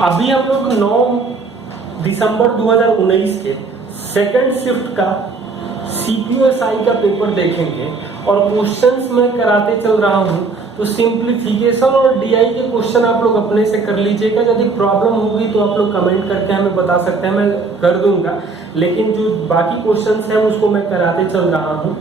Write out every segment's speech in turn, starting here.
अभी हम लोग 9 दिसंबर 2019 के सेकंड शिफ्ट का CPSI का पेपर देखेंगे और क्वेश्चंस मैं कराते चल रहा हूं, तो सिंप्लीफिकेशन और DI के क्वेश्चन आप लोग अपने से कर लीजिएगा। यदि प्रॉब्लम होगी तो आप लोग कमेंट करके हमें बता सकते हैं, मैं कर दूंगा, लेकिन जो बाकी क्वेश्चंस हैं उसको मैं कराते चल रहा हूं।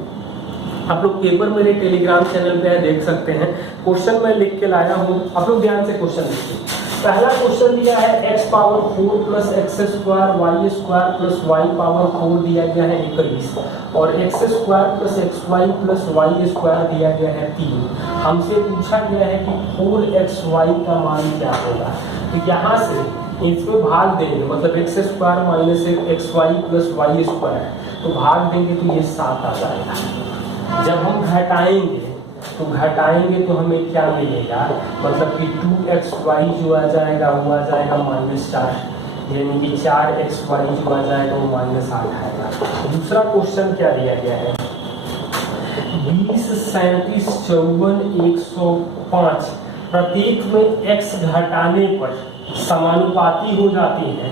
आप लोग पेपर मेरे टेलीग्राम चैनल पे देख सकते हैं। क्वेश्चन मैं लिख के लाया हूं, आप लोग ध्यान से क्वेश्चन देखिए। पहला क्वेश्चन दिया है x power 4 plus x square y square plus y power 4 दिया गया है 21, और x square plus x y plus y square दिया गया है 3। हमसे पूछा गया है कि 4xy का मान क्या होगा। तो यहाँ से इसमें भाग देंगे, मतलब x square minus x y plus y square, तो भाग देंगे तो ये 7 आ जाएगा। जब हम घटाएंगे तो हमें क्या मिलेगा, मतलब कि 2xy जो आ जाएगा वो आ जाएगा -4, यानी कि 4xy जो आ जाएगा वो -8 आएगा। दूसरा क्वेश्चन क्या दिया गया है, 20, 37, 54, 105 प्रत्येक में x घटाने पर समानुपाती हो जाती है,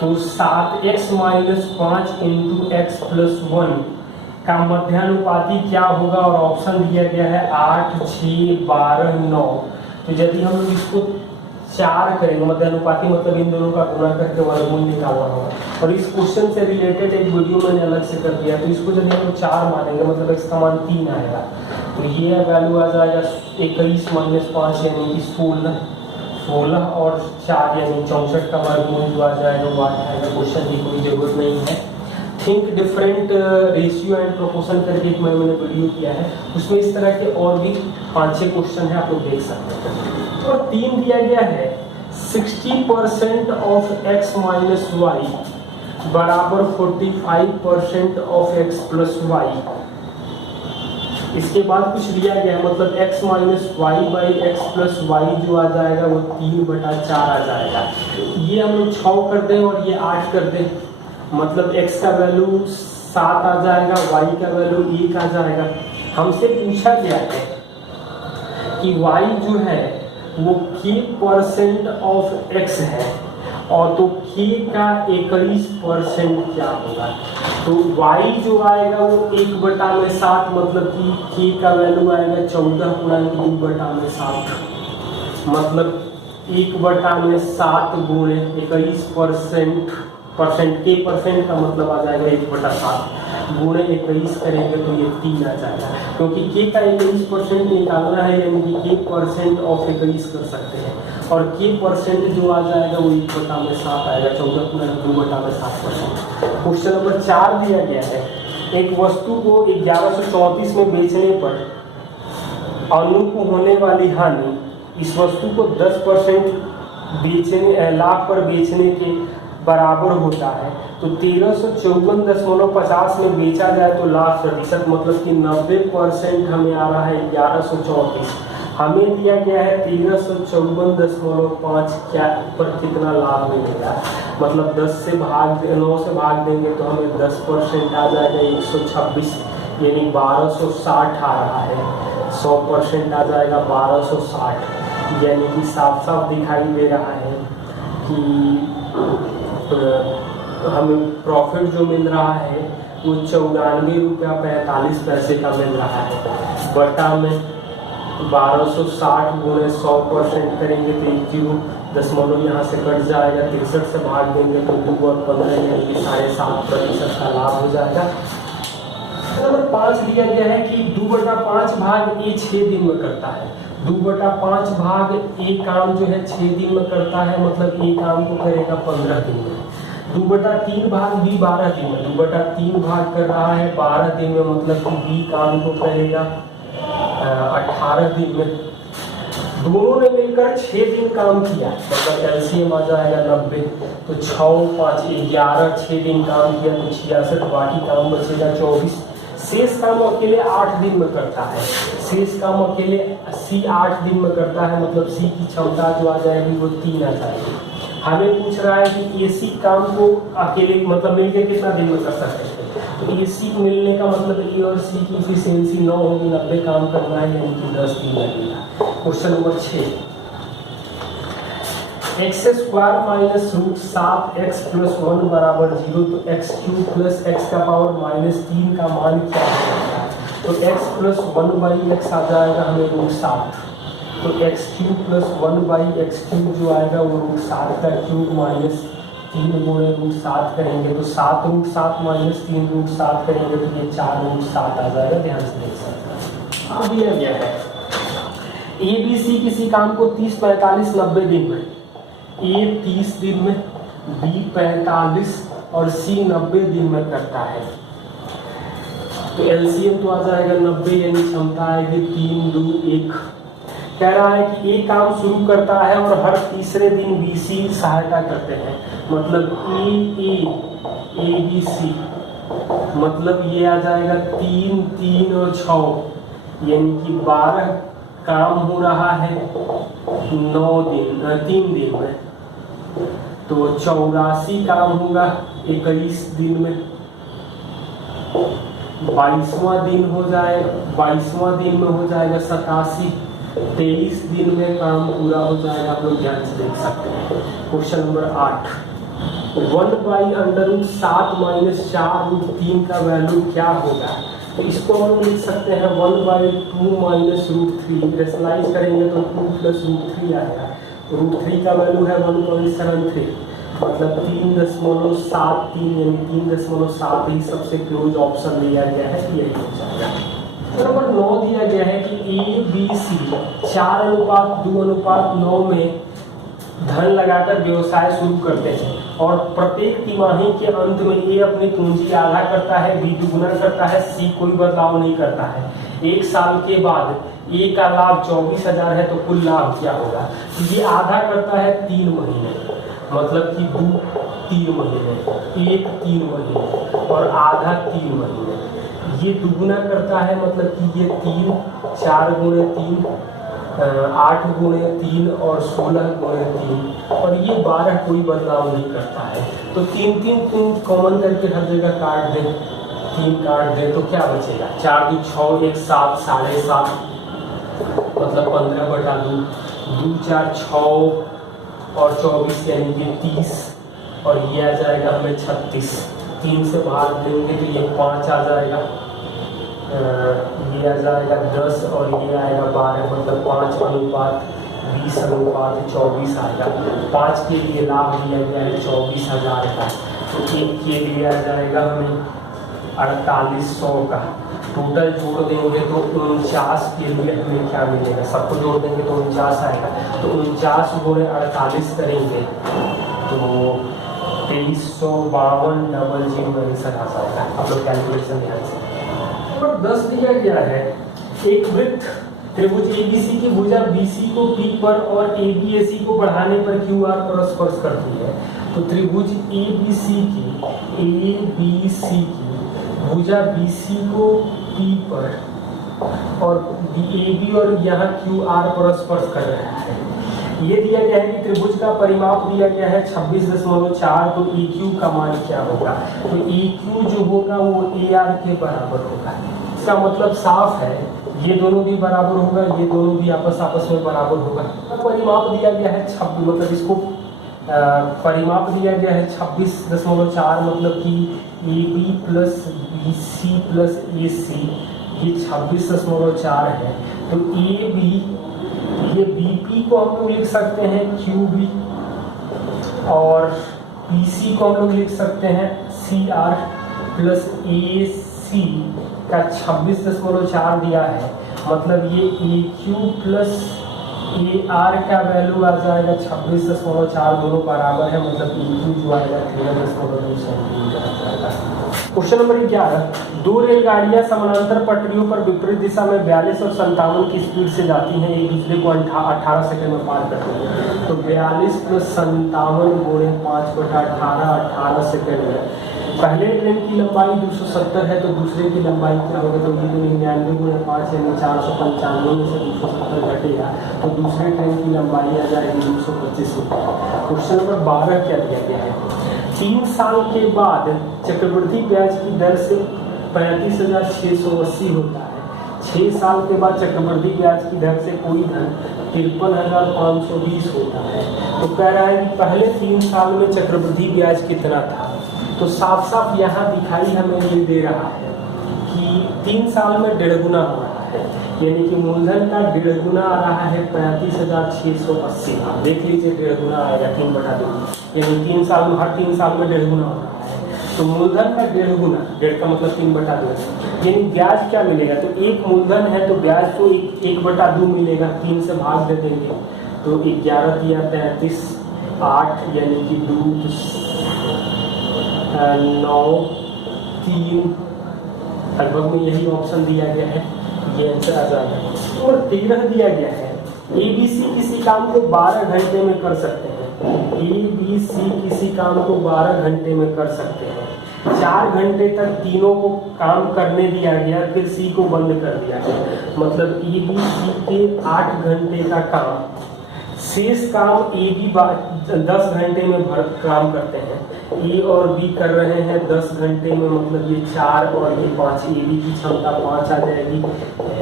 तो 7x - 5 × x + 1 का मध्यानुपाती क्या होगा, और ऑप्शन दिया गया है 8, 6, 12, 9। तो यदि हम लोग इसको 4 करेंगे, मध्यानुपाती मतलब इन दोनों का गुणा करके वर्गमूल निकालना होगा। और इस क्वेश्चन से रिलेटेड एक वीडियो मैंने अलग से कर दिया, तो इसको यदि हम लोग 4 मानेंगे मतलब इसका मान 3 आएगा, तो ये वैल्यू आ जाएगा 21 - 5 यानी कि 16 और 4 यानी 64 का वर्गमूल जो आ जाएगा वो 8 आएगा। क्वेश्चन की कोई जरूरत नहीं है। Think different ratio and proportion करके एक मैंने वीडियो किया है, उसमें इस तरह के और भी 5-6 क्वेश्चन है, आप लोग देख सकते हैं। और 3 दिया गया है 60% ऑफ x - y बराबर 45% ऑफ x + y। इसके बाद कुछ दिया गया है, मतलब x - y/x + y जो आ जाएगा वो 3/4 आ जाएगा। ये हम लोग 6 कर दें और ये 8 कर दें, मतलब x का वैल्यू 7 आ जाएगा, y का वैल्यू 1 आ जाएगा। हमसे पूछा गया है कि y जो है वो k% ऑफ x है, और तो k का 21% क्या होगा। तो y जो आएगा वो 1/7, मतलब कि k का वैल्यू आएगा 14 × 2/7, मतलब 1/7 गुणे 21% के परसेंट का मतलब आ जाएगा 1/7 गुणे 21 करेंगे तो ये 3 आ जाएगा, क्योंकि k का 21% निकालना है, यानी कि k% ऑफ 21 कर सकते हैं, और k% जो आ जाएगा वो 1/7 आएगा, 14 × 2/7%। क्वेश्चन नंबर 4 दिया गया है, एक वस्तु को 1134 में बेचने पर अनु को होने वाली हानि इस वस्तु को 10% लाभ पर बेचने के बराबर होता है, तो 1354.50 में बेचा जाए तो लाभ प्रतिशत, मतलब कि 90% हमें आ रहा है 1134। हमें दिया गया है 1354.5 क्या पर कितना लाभ मिलेगा, मतलब 9 से भाग देंगे तो हमें 10% आ जाएगा 126, यानी 1260 आ रहा है। 100% आ जाएगा 1260, यानी कि साफ साफ दिखाई दे रहा है कि हमें प्रॉफिट जो मिल रहा है वो 94 रुपया 45 पैसे का मिल रहा है। बटा में 1260 गुणे 100% करेंगे तो 1 दशमलव यहाँ से कट जाएगा, 63 से भाग देंगे तो 2 और 15 यानी 7.5% का लाभ हो जाएगा। नंबर 5 दिया गया है कि 2/5 भाग ए 6 दिन में करता है। 2/5 भाग ए काम जो है 6 दिन में करता है, मतलब ए काम को करेगा 15 दिन में। 2/3 भाग बी 12 दिन में, 2/3 भाग कर रहा है 12 दिन में, मतलब कि बी काम को करेगा 18 दिन में। दोनों ने मिलकर 6 दिन काम किया, मतलब एलसीएम आ जाएगा 90, तो 6, 5, 11, 6 दिन काम किया तो 66, बाकी काम बचेगा 24। शेष काम अकेले 8 दिन में करता है, शेष काम अकेले सी 8 दिन में करता है, मतलब सी की क्षमता जो आ जाएगी वो 3 आ जाएगी। हमें पूछ रहा है कि एसी काम को अकेले मतलब मिलकर कितना दिन में कर सकते हैं, तो एसी मिलने का मतलब ए और सी की इफिशियंसी 9 होगी, 90 काम करना है, यानी कि 10 दिन लगेगा। Question number 6, x square minus root 7x plus 1 बराबर 0, तो एक्स क्यूब प्लस एक्स का पावर -3 का मान क्या होगा? तो x प्लस 1/x आ जाएगा हमें रूट 7, तो x cube plus 1/x cube जो आएगा वो रूट 7 का क्यूब -3 गुणे रूट 7 करेंगे, तो 7 रूट 7 -3 रूट 7 करेंगे तो ये 4 रूट 7 आ जाएगा। ध्यान से देख सकते हैं। अब दिया गया है ए बी सी किसी काम को 30, 45, 90 दिन में, ए 30 दिन में, बी 45 और सी 90 दिन में करता है, तो एलसीएम तो आ जाएगा 90, यानी क्षमता आएगी 3, 2, 1। कह रहा है कि ए काम शुरू करता है और हर तीसरे दिन बी सी सहायता करते हैं, मतलब ए बी सी, मतलब ये आ जाएगा 3, 3 और 6, यानी कि 12 काम हो रहा है 3 दिन में, तो 84 काम होगा 21 दिन में, 22वां दिन हो जाएगा, 22वां दिन में हो जाएगा 87, 23 दिन में काम पूरा हो जाएगा। आप लोग ध्यान से देख सकते हैं। क्वेश्चन नंबर 8, 1/√7 - 4√3 का वैल्यू क्या होगा? तो इसको हम लिख सकते हैं 1/2 - √3, रेशनलाइज करेंगे तो 2 + √3 आएगा। √3 का वैल्यू है 1.73, मतलब 3.73, यानी 3.7 ही सबसे क्लोज ऑप्शन लिया गया है, यही हो जाएगा। नंबर 9 दिया गया है कि ए बी सी 4:2:9 में धन लगाकर व्यवसाय शुरू करते हैं और प्रत्येक तिमाही के अंत में ए अपनी पूंजी आधा करता है, बी दुगुना करता है, सी कोई बदलाव नहीं करता है। 1 साल के बाद ए का लाभ 24,000 है, तो कुल लाभ क्या होगा? तो ये आधा करता है 3 महीने, मतलब कि 2 3 महीने, 1 3 महीने और आधा 3 महीने। ये दुगुना करता है, मतलब कि ये 3, 4 गुणे 3, 8 गुणे 3 और 16 गुणे 3, और ये 12 कोई बदलाव नहीं करता है। तो 3 कॉमन करके हर जगह काट दें, 3 काट दें तो क्या बचेगा? 4 2 6, 1 7, 7.5, मतलब 15/2, 2 4 6 और 24 यानी कि 30, और ये आ जाएगा हमें 36। 3 से भाग देंगे तो ये 5 आ जाएगा, ये आ जाएगा 10 और ये आएगा 12, मतलब 5:20:24 आएगा। 5 के लिए लाभ दिया गया है 24,000 का, तो 1 के लिए आ जाएगा हमें 4800 का। टोटल जोड़ देंगे तो 49 के लिए हमें क्या मिलेगा? सबको जोड़ देंगे तो 49 आएगा, तो 49 गुणे 48 करेंगे तो 2352 आ जाएगा। आप लोग कैलकुलेशन ध्यान से। नंबर 10 दिया गया है, एक वृत्त त्रिभुज एबीसी की भुजा बीसी को पी पर और एबीएसी को बढ़ाने पर क्यूआर पर स्पर्श करती है। तो त्रिभुज एबीसी की भुजा बीसी को पी पर और एबी और यहाँ क्यूआर पर स्पर्श कर रहा है। ये दिया गया है कि त्रिभुज का परिमाप दिया गया है 26.4, तो EQ का मान क्या होगा? तो EQ जो होगा वो AR के बराबर होगा। इसका मतलब साफ है, ये दोनों भी बराबर होगा, ये दोनों भी आपस में बराबर होगा। परिमाप दिया गया है 26, मतलब इसको परिमाप दिया गया है 26.4, मतलब कि AB + BC + AC ये 26.4 है। तो AB, ये BP को हम लोग लिख सकते हैं QB, और PC को हम लोग लिख सकते हैं CR, प्लस AC का 26.4 दिया है, मतलब ये AQ प्लस AR का वैल्यू आ जाएगा 26.4, दोनों बराबर है, मतलब EQ जो आएगा 13.2 सेंटीमीटर आ जाएगा। क्वेश्चन नंबर 11, 2 रेलगाड़ियां समानांतर पटरियों पर विपरीत दिशा में 42 और 57 की स्पीड से जाती हैं, एक दूसरे को 18 सेकंड में पार करती हैं। तो 42 + 57 गुणे 5/18, 18 सेकंड में। पहले ट्रेन की लंबाई 270 है, तो दूसरे की लंबाई क्या होगी? तो ये 99 गुणे 5 यानी 495 में से 270 घटेगा, तो दूसरे ट्रेन की लंबाई आ जाएगी 225 मीटर। क्वेश्चन नंबर 12 क्या दिया गया है? 3 साल के बाद चक्रवृद्धि ब्याज की दर से 35,680 होता है। 6 साल के बाद चक्रवृद्धि ब्याज की दर से कोई धन 53,520 होता है। तो कह रहा है कि पहले 3 साल में चक्रवृद्धि ब्याज कितना था। तो साफ साफ यहाँ दिखाई हमें ये दे रहा है कि 3 साल में 1.5 गुना हो रहा है, यानी कि मूलधन का 1.5 गुना आ रहा है 35,680 का। देख लीजिए 1.5 गुना आएगा 3/2, यानी 3 साल में, हर 3 साल में 1.5 गुना हो रहा है। तो मूलधन का 1.5 गुना, 1.5 का मतलब 3/2, यानी ब्याज क्या मिलेगा। तो एक मूलधन है तो ब्याज तो 1/2 मिलेगा, 3 से भाग दे देंगे तो 11 या 33, 8 यानी कि 2 9 3, लगभग में यही ऑप्शन दिया गया है, ये आंसर आ जाएगा। और 13 दिया गया है, ABC किसी काम को 12 घंटे में कर सकते हैं। ABC किसी काम को 12 घंटे में कर सकते हैं। 4 घंटे तक तीनों को काम करने दिया गया, फिर C को बंद कर दिया गया। मतलब ABC के 8 घंटे का काम, शेष काम AB 10 घंटे में काम करते हैं। A और B कर रहे हैं 10 घंटे में, मतलब ये 4 और ये 5। AB की क्षमता 5 आ जाएगी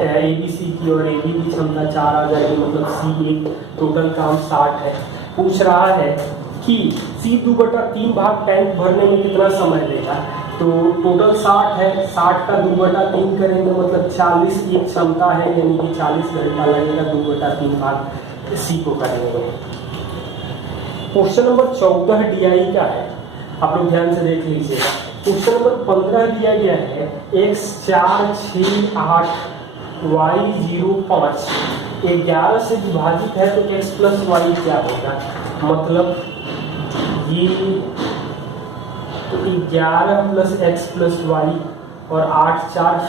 ABC की, और AB की क्षमता 4 आ जाएगी, मतलब C एक। टोटल काम 60 है। पूछ रहा है कि C 2/3 भाग टैंक भरने में कितना समय लेगा। तो टोटल 60 है, 60 का 2/3 करेंगे, मतलब 40 एक क्षमता है, यानी कि 40 घंटा लगेगा। 2/3 भाग C को करेंगे। क्वेश्चन नंबर 14 DI का है, आप लोग ध्यान से देख लीजिएगा। क्वेश्चन नंबर 15 दिया गया है, x 4 6 8 y 0 5 11 से विभाजित है तो x + y क्या होगा। मतलब ये तो 11 + x + y और 8 4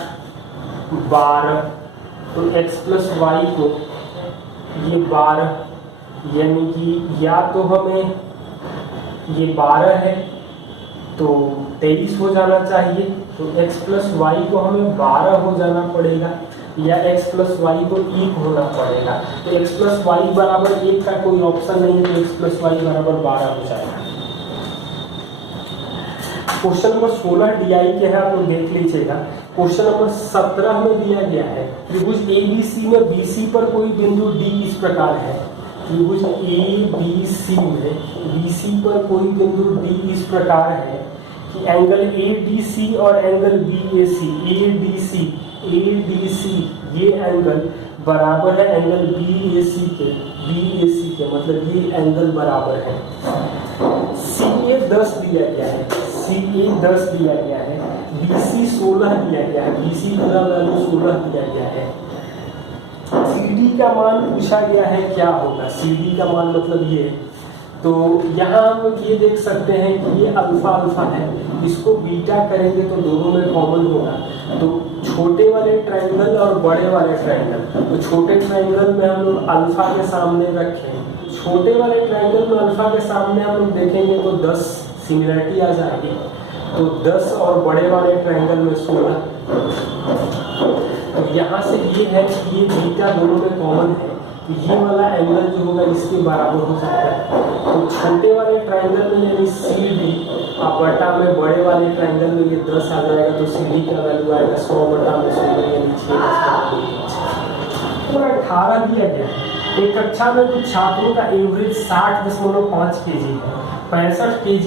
12, तो x + y को ये 12, यानी कि या तो हमें ये 12 है तो 23 हो जाना चाहिए, तो x + y को हमें 12 हो जाना पड़ेगा, या x + y को 1 होना पड़ेगा। तो x + y बराबर 1 का कोई ऑप्शन नहीं है, तो x + y बराबर 12 हो जाएगा। क्वेश्चन नंबर 16 DI के है, आप लोग देख लीजिएगा। क्वेश्चन नंबर 17 में दिया गया है, त्रिभुज ABC में BC पर कोई बिंदु D इस प्रकार है। त्रिभुज ABC में BC पर कोई बिंदु D इस प्रकार है कि एंगल ADC और एंगल BAC, ADC ये एंगल बराबर है एंगल BAC के, मतलब ये एंगल बराबर है। CA 10 दिया गया है, CA 10 दिया गया है, BC 16 दिया गया है, BC का वैल्यू 16 दिया गया है। CD का मान पूछा गया है, क्या होगा CD का मान, मतलब ये। तो यहाँ हम ये देख सकते हैं कि ये अल्फा है, इसको बीटा करेंगे तो दोनों में कॉमन होगा। तो छोटे वाले ट्रायंगल और बड़े वाले ट्रायंगल, तो छोटे ट्रायंगल में हम लोग अल्फा के सामने रखें, छोटे वाले ट्रायंगल में अल्फा के सामने हम लोग देखेंगे तो 10 सिमिलरिटी आ जाएगी। तो 10 और बड़े वाले ट्रायंगल में 16। तो यहाँ से ये है कि ये बीटा दोनों में कॉमन है, तो ये वाला एंगल जो होगा इसके बराबर हो जाएगा। तो छोटे वाले ट्रायंगल में यानी CD बटा में बड़े वाले ट्रायंगल में ये 10 आ जाएगा, तो CD का वैल्यू आएगा 100/16 यानी 6। 18 दिया गया है, एक कक्षा में कुछ छात्रों का एवरेज 60.5 kg है, 65 kg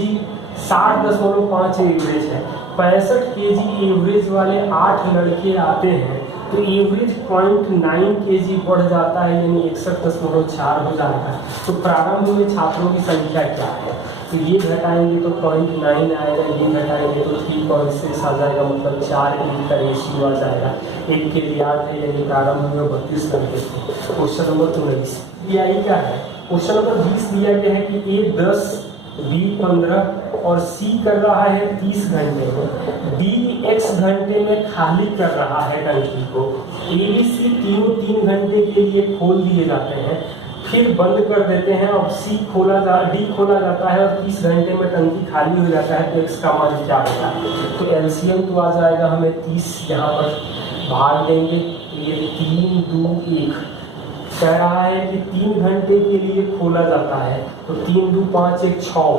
60.5 एवरेज है। 65 kg एवरेज वाले 8 लड़के आते हैं, तो एवरेज 0.9 kg बढ़ जाता है, यानी 61.4 हो जाएगा। तो प्रारंभ में छात्रों की संख्या क्या है। तो ये घटाएंगे तो 0.9 आएगा, ये घटाएंगे तो 3.6 आ जाएगा, मतलब 4 का रेशियो आ जाएगा। 1 के लिए 8 है, यानी प्रारंभ में 32 लड़के थे। क्वेश्चन नंबर 19 DI का है। क्वेश्चन नंबर 20 दिया गया है कि A 10 B 15 और C कर रहा है 30 घंटे में, D x घंटे में खाली कर रहा है टंकी को। ABC तीनों 3 घंटे के लिए खोल दिए जाते हैं, फिर बंद कर देते हैं, और D खोला जाता है और 30 घंटे में टंकी खाली हो जाता है। तो x का मान क्या होगा। तो LCM तो आ जाएगा हमें 30, यहाँ पर भाग देंगे, ये 3 2 1 कह रहा है कि 3 घंटे के लिए खोला जाता है, तो 3 2 5 1 6,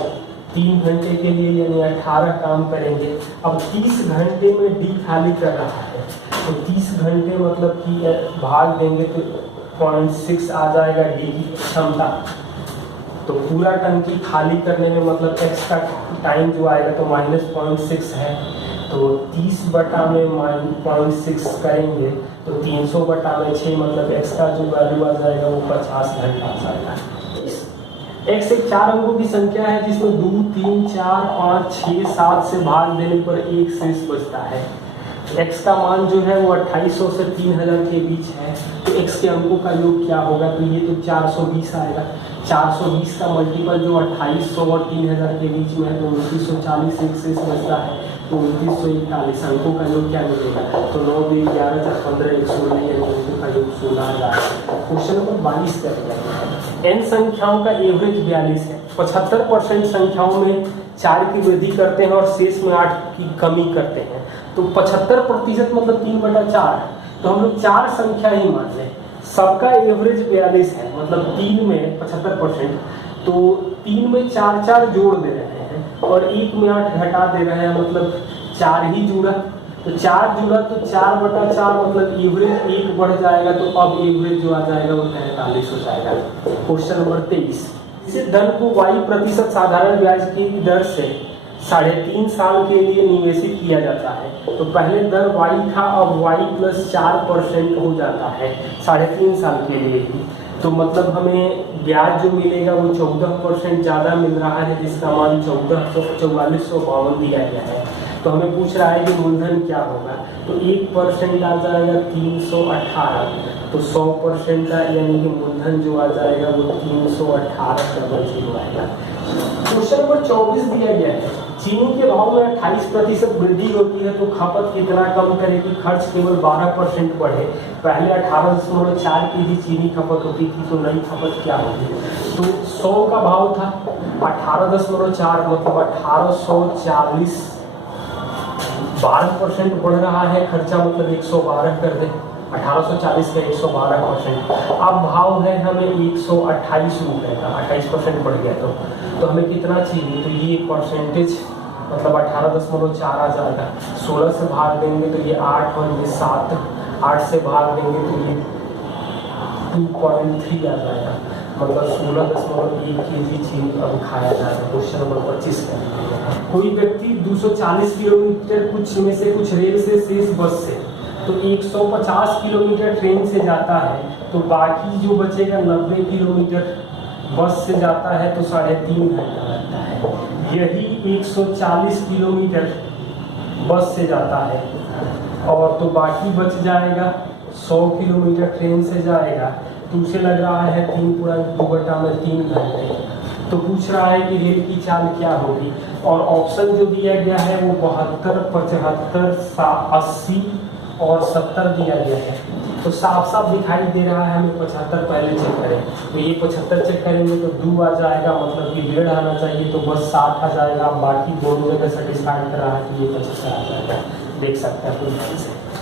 3 घंटे के लिए यानी 18 काम करेंगे। अब 30 घंटे में D खाली कर रहा है, तो 30 घंटे मतलब कि भाग देंगे तो 0.6 आ जाएगा डी की क्षमता। तो पूरा टंकी खाली करने में मतलब एक्स का टाइम जो आएगा तो -0.6 है। तो 30 बटा में -0.6 करेंगे तो 300 बटा में 6 मतलब एक्स का जो वैल्यू आ जाएगा वो 50 घंटा आ जाएगा। एक्स एक 4 अंकों की संख्या है जिसमें 2, 3, 4, 5, 6, 7 से भाग देने पर एक शेष बचता है। एक्स का मान जो है वो 2800 से 3000 के बीच है। तो एक्स के अंकों का योग क्या होगा, तो ये तो 420 आएगा। 420 का मल्टीपल जो 2800 और 3000 के बीच में है तो 2940 एक शेष बचता है। तो 2941 अंकों का योग क्या मिलेगा, तो 9, 2, 11, 4, 15, 1, 16 यानी अंकों का योग 16,000। क्वेश्चन नंबर 22 कर दिया। एन संख्याओं का एवरेज 42 है। 75% संख्याओं में 4 की वृद्धि करते हैं और शेष में 8 की कमी करते हैं। तो 75% मतलब 3/4। तो हम लोग 4 संख्या ही मान लें, सबका एवरेज 42 है मतलब 3 में 75%। तो 3 में 4 जोड़ दे रहे हैं और 1 में 8 घटा दे रहे हैं मतलब 4 ही जुड़ा। तो 4 जुड़ा तो 4/4 मतलब एवरेज 1 बढ़ जाएगा। तो अब एवरेज जो आ जाएगा वो 43 हो जाएगा। Question number 23। इस धन को y% साधारण ब्याज की दर से 3.5 साल के लिए निवेशित किया जाता है। तो पहले दर y था, अब y + 4% हो जाता है 3.5 साल के लिए ही। तो मतलब हमें ब्याज जो मिलेगा वो 14% ज़्यादा मिल रहा है, जिसका मान 4452 दिया गया है। तो हमें पूछ रहा है कि मूलधन क्या होगा, तो 1% आ जाएगा 318। तो 100% का यानी कि मूलधन जो आ जाएगा वो 318 आएगा। क्वेश्चन नंबर 24 दिया गया है। चीनी के भाव में 28% वृद्धि होती है तो खपत कितना कम करे कि खर्च केवल 12% बढ़े। पहले 18.4 kg चीनी खपत होती थी तो नई खपत क्या होगी, तो 100 का भाव था, 18.4 मतलब 1840, 12% बढ़ रहा है खर्चा मतलब 112 कर दे। 1840 का 112%। अब भाव है हमें 128 रुपये का, 28% बढ़ गया तो हमें कितना चाहिए, तो ये परसेंटेज मतलब 18.4 आ जाएगा। 16 से भाग देंगे तो ये 8 और ये 7, 8 से भाग देंगे तो ये 2.3 आ जाएगा मतलब 16.1 kg चीनी अब खाया जाएगा। क्वेश्चन नंबर 25 का। कोई व्यक्ति 240 किलोमीटर कुछ में से कुछ रेल से शेष बस से तो 150 किलोमीटर ट्रेन से जाता है, तो बाकी जो बचेगा 90 किलोमीटर बस से जाता है तो 3.5 घंटा लगता है। यही 140 किलोमीटर बस से जाता है और तो बाकी बच जाएगा 100 किलोमीटर ट्रेन से जाएगा, तो उसे लग रहा है 3/2/3 घंटे। तो पूछ रहा है कि रेल की चाल क्या होगी, और ऑप्शन जो दिया गया है वो 72, 75, 80 और 70 दिया गया है। तो साफ साफ दिखाई दे रहा है हमें 75 पहले चेक करें, तो ये 75 चेक करेंगे तो 2 आ जाएगा मतलब कि 1.5 आना चाहिए, तो बस 60 आ जाएगा। बाकी दोनों जगह सेटिस्फाइड कर रहा है कि ये 75 आ जाएगा। देख सकते हैं।